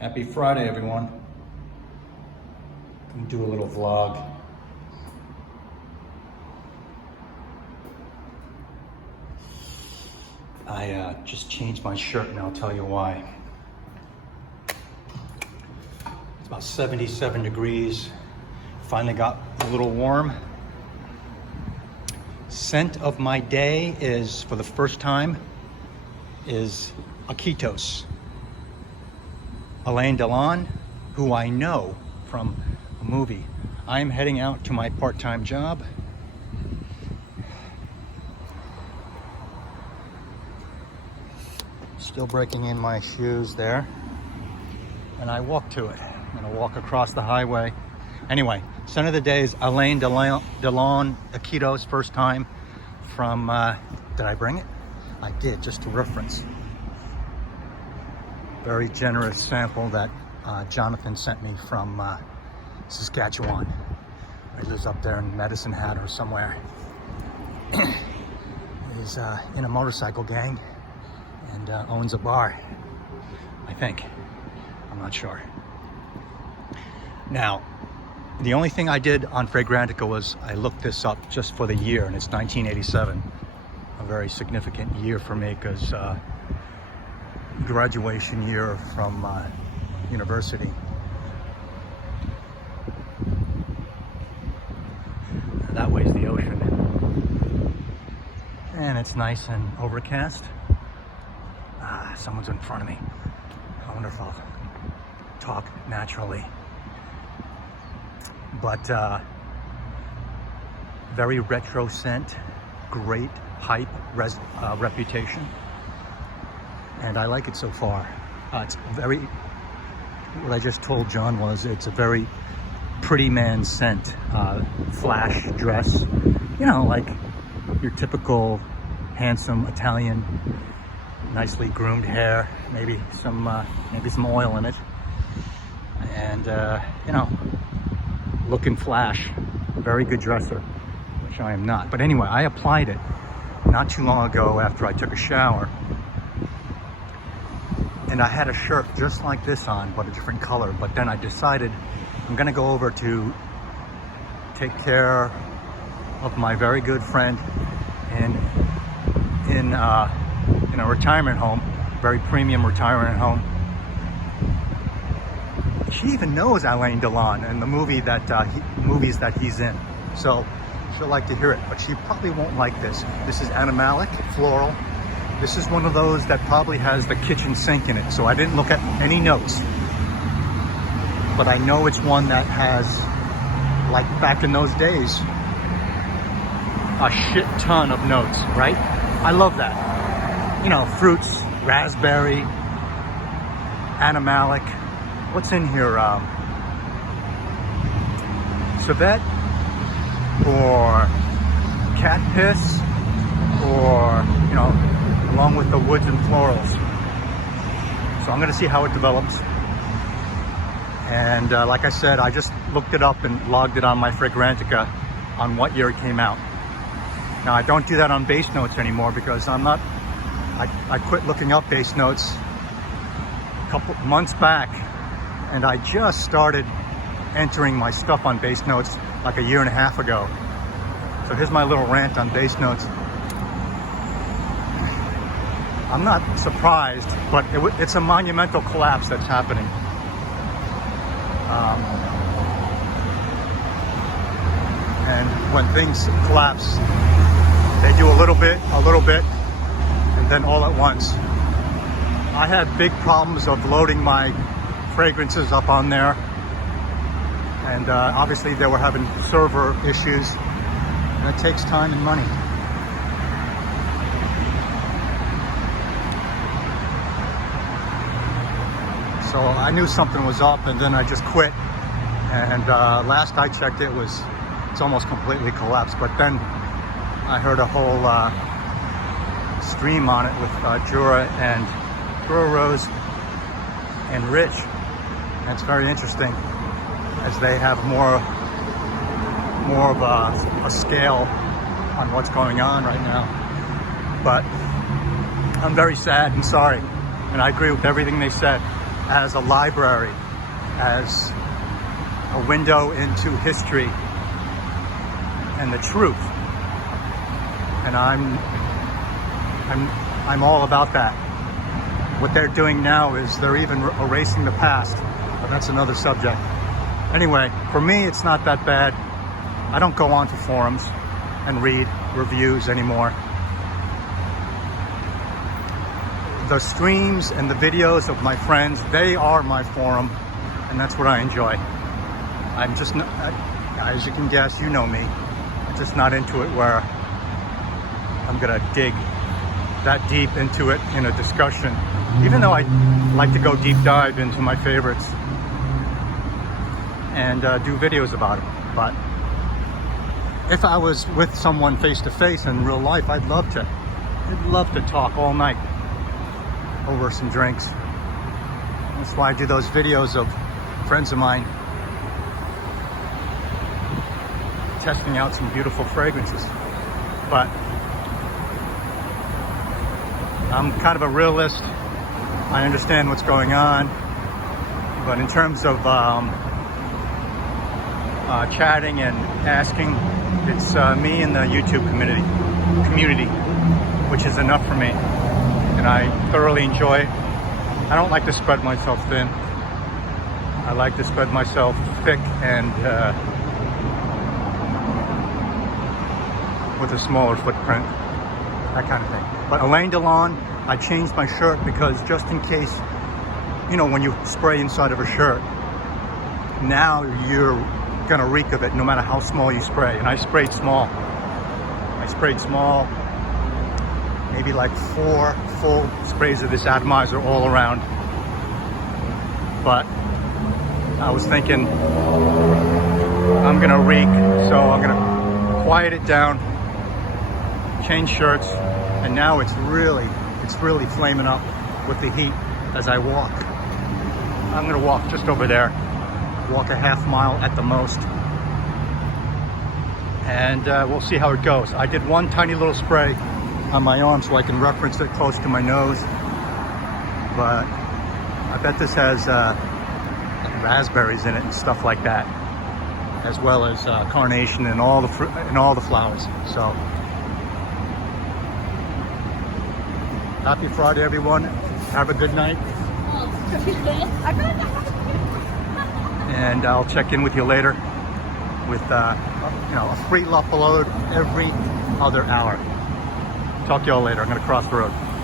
Happy Friday, everyone. Gonna do a little vlog. I just changed my shirt and I'll tell you why. It's about 77 degrees. Finally got a little warm. Scent of my day is, for the first time, is Iquitos. Alain Delon, who I know from a movie. I'm heading out to my part-time job. Still breaking in my shoes there. And I walk to it. I'm gonna walk across the highway. Anyway, scent of the day is Alain Delon, Iquitos, first time from, did I bring it? I did, just to reference. Very generous sample that Jonathan sent me from Saskatchewan. He lives up there in Medicine Hat or somewhere. He's in a motorcycle gang and owns a bar, I think. I'm not sure. Now, the only thing I did on Fragrantica was I looked this up just for the year, and it's 1987. A very significant year for me because graduation year from university. That way's the ocean. And it's nice and overcast. Someone's in front of me. I wonder if I'll talk naturally. But very retro scent, great hype, reputation. And I like it so far. It's very, what I just told John was, it's a very pretty man scent. Flash dress, you know, like your typical handsome Italian, nicely groomed hair, maybe some oil in it. And, you know, looking flash, very good dresser, which I am not. But anyway, I applied it not too long ago after I took a shower. And I had a shirt just like this on, but a different color. But then I decided I'm gonna go over to take care of my very good friend in a retirement home, very premium retirement home. She even knows Alain Delon and the movies that he's in. So she'll like to hear it, but she probably won't like this. This is animalic, floral. This is one of those that probably has the kitchen sink in it, so I didn't look at any notes. But I know it's one that has, like back in those days, a shit ton of notes, right? I love that. You know, fruits, raspberry, animalic. What's in here? Civet, or cat piss, or, you know, along with the woods and florals. So I'm gonna see how it develops. And like I said, I just looked it up and logged it on my Fragrantica on what year it came out. Now I don't do that on Basenotes anymore because I quit looking up Basenotes a couple months back, and I just started entering my stuff on Basenotes like a year and a half ago. So here's my little rant on Basenotes. I'm not surprised, but it's a monumental collapse that's happening. And when things collapse, they do a little bit, and then all at once. I had big problems of loading my fragrances up on there, and obviously they were having server issues, and it takes time and money. So I knew something was up, and then I just quit. And last I checked, it's almost completely collapsed. But then I heard a whole stream on it with Jura Rose and Rich. And it's very interesting as they have more of a scale on what's going on right now. But I'm very sad and sorry, and I agree with everything they said. as a library, as a window into history and the truth. And I'm all about that. What they're doing now is they're even erasing the past, but that's another subject. Anyway, for me, it's not that bad. I don't go onto forums and read reviews anymore. The streams and the videos of my friends, they are my forum, and that's what I enjoy. I'm just not, as you can guess, you know me, I'm just not into it where I'm gonna dig that deep into it in a discussion, even though I like to go deep dive into my favorites and do videos about it. But if I was with someone face to face in real life, I'd love to talk all night over some drinks. That's why I do those videos of friends of mine testing out some beautiful fragrances. But I'm kind of a realist. I understand what's going on. But in terms of chatting and asking, it's me and the YouTube community, which is enough for me. And I thoroughly enjoy it. I don't like to spread myself thin. I like to spread myself thick and with a smaller footprint, that kind of thing. But Alain Delon, I changed my shirt because just in case, you know, when you spray inside of a shirt, now you're gonna reek of it no matter how small you spray. And I sprayed small. Maybe like 4 full sprays of this atomizer all around. But I was thinking I'm gonna reek, so I'm gonna quiet it down, change shirts, and now it's really flaming up with the heat as I walk. I'm gonna walk just over there, walk a half mile at the most, and we'll see how it goes. I did one tiny little spray on my arm so I can reference it close to my nose, but I bet this has raspberries in it and stuff like that, as well as carnation and all the flowers. So happy Friday, everyone. Have a good night. And I'll check in with you later with a free upload every other hour. Talk to y'all later. I'm gonna cross the road.